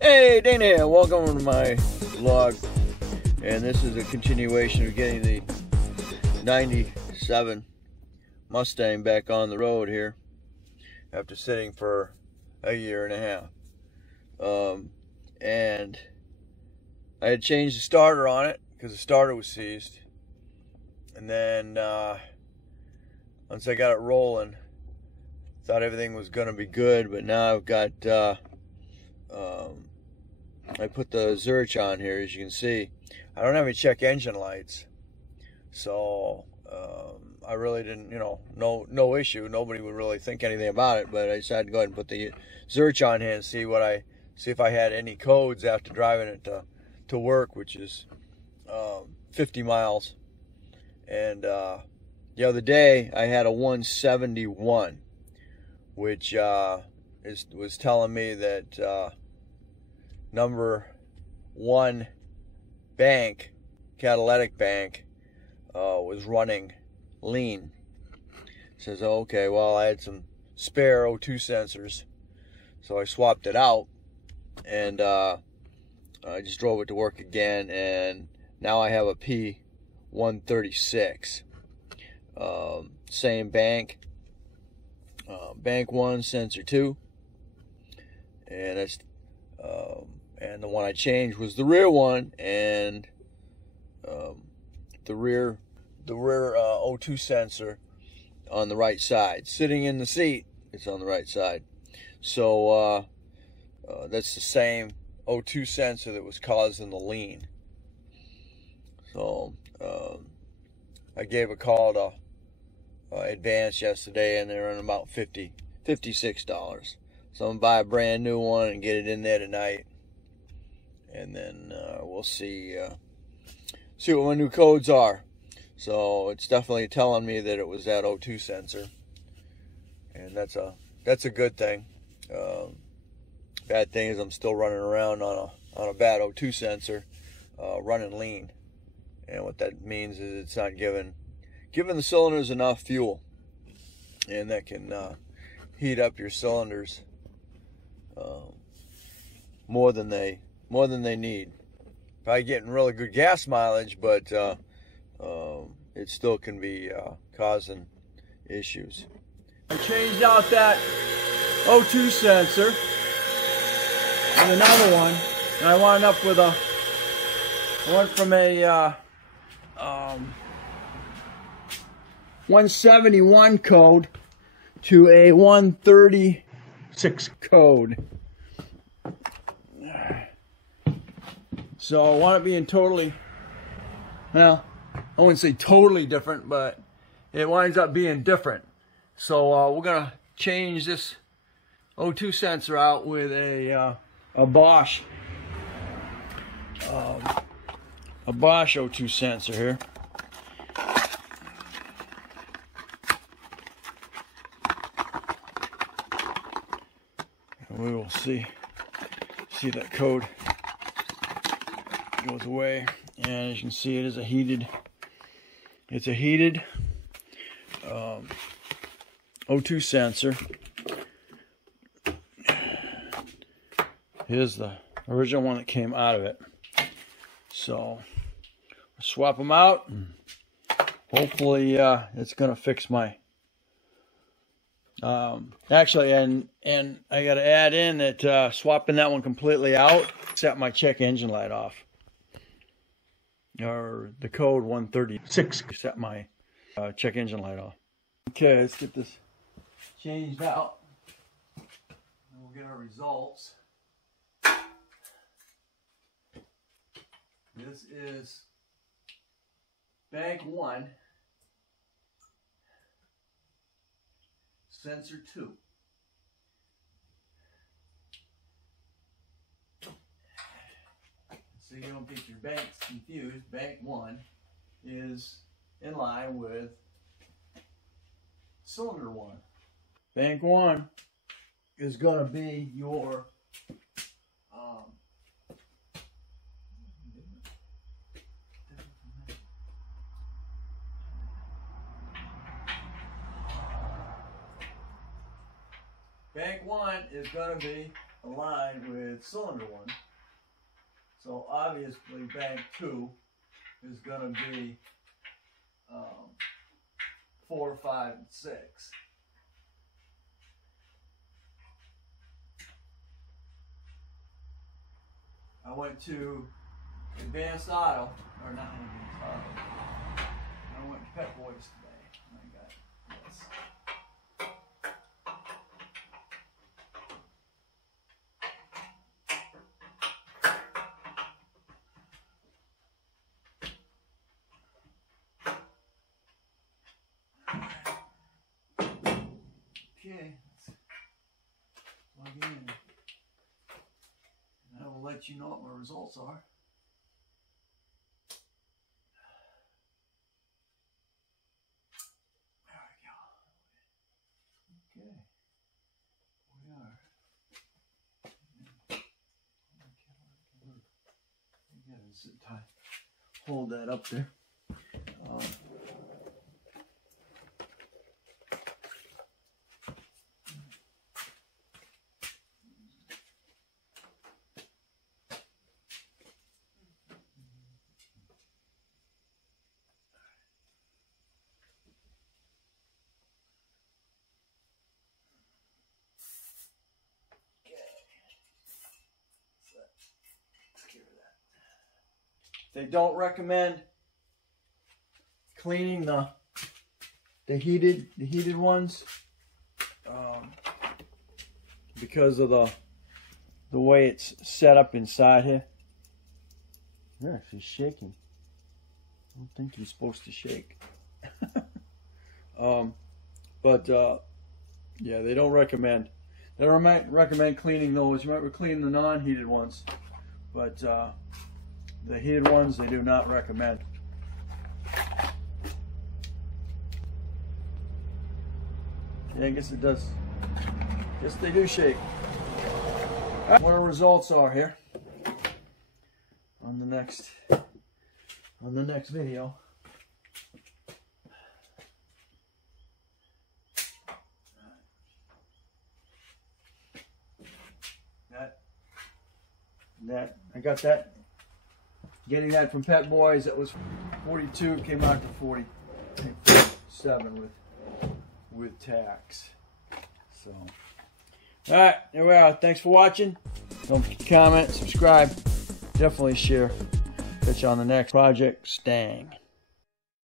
Hey, Dana here. Welcome to my vlog, and this is a continuation of getting the 97 Mustang back on the road here after sitting for a year and a half. And I had changed the starter on it because the starter was seized, and then once I got it rolling, thought everything was going to be good, but now I've got I put the Zurich on here. As you can see, I don't have any check engine lights, so I really didn't, no issue. Nobody would really think anything about it, but I decided to go ahead and put the Zurich on here and see if I had any codes after driving it to work, which is 50 miles. And the other day I had a 171, which was telling me that number one bank, catalytic bank, was running lean. Says, okay, well, I had some spare O2 sensors, so I swapped it out, and I just drove it to work again, and now I have a P136, same bank, bank 1, sensor 2, and that's and the one I changed was the rear one, and the rear O2 sensor on the right side. Sitting in the seat, it's on the right side. So that's the same O2 sensor that was causing the lean. So I gave a call to Advance yesterday, and they're on about $56. So I'm gonna buy a brand new one and get it in there tonight, and then we'll see what my new codes are. So it's definitely telling me that it was that O2 sensor, and that's a good thing. Bad thing is I'm still running around on a bad O2 sensor, running lean, and what that means is it's not giving the cylinders enough fuel, and that can heat up your cylinders more than they need. Probably getting really good gas mileage, but it still can be causing issues. I changed out that O2 sensor and another one, and I wound up with I went from a 171 code to a 136 code. So I want it being totally, well, I wouldn't say totally different, but it winds up being different. So we're gonna change this O2 sensor out with a Bosch O2 sensor here. And we will see that code goes away, and as you can see, it is a heated O2 sensor. Here's the original one that came out of it. So swap them out, and hopefully it's gonna fix my actually, and I got to add in that swapping that one completely out set my check engine light off, or the code 136 set my check engine light off. Okay, let's get this changed out, and we'll get our results. This is bank 1, sensor 2. So you don't get your banks confused. Bank 1 is in line with cylinder 1. Bank 1 is going to be your Bank 1 is going to be aligned with cylinder 1. So obviously bank 2 is going to be 4, 5, and 6. I went to Advanced Auto, or not Advanced Auto. I went to Pet Boys today. And I got this. Okay, let's plug in. And I will let you know what my results are. Hold that up there. They don't recommend cleaning the heated ones because of the way it's set up inside here. Yeah, she's shaking. I don't think you're supposed to shake. Yeah, they don't recommend. They don't recommend cleaning those. You might clean the non-heated ones, but the heated ones they do not recommend. Yeah, I guess it does. Yes, they do shake. What our results are here on the next video. That I got that. Getting that from Pet Boys, that was 42, came out to 47 with tax. So, all right, there we are. Thanks for watching. Don't forget to comment, subscribe, definitely share. Catch you on the next Project Stang.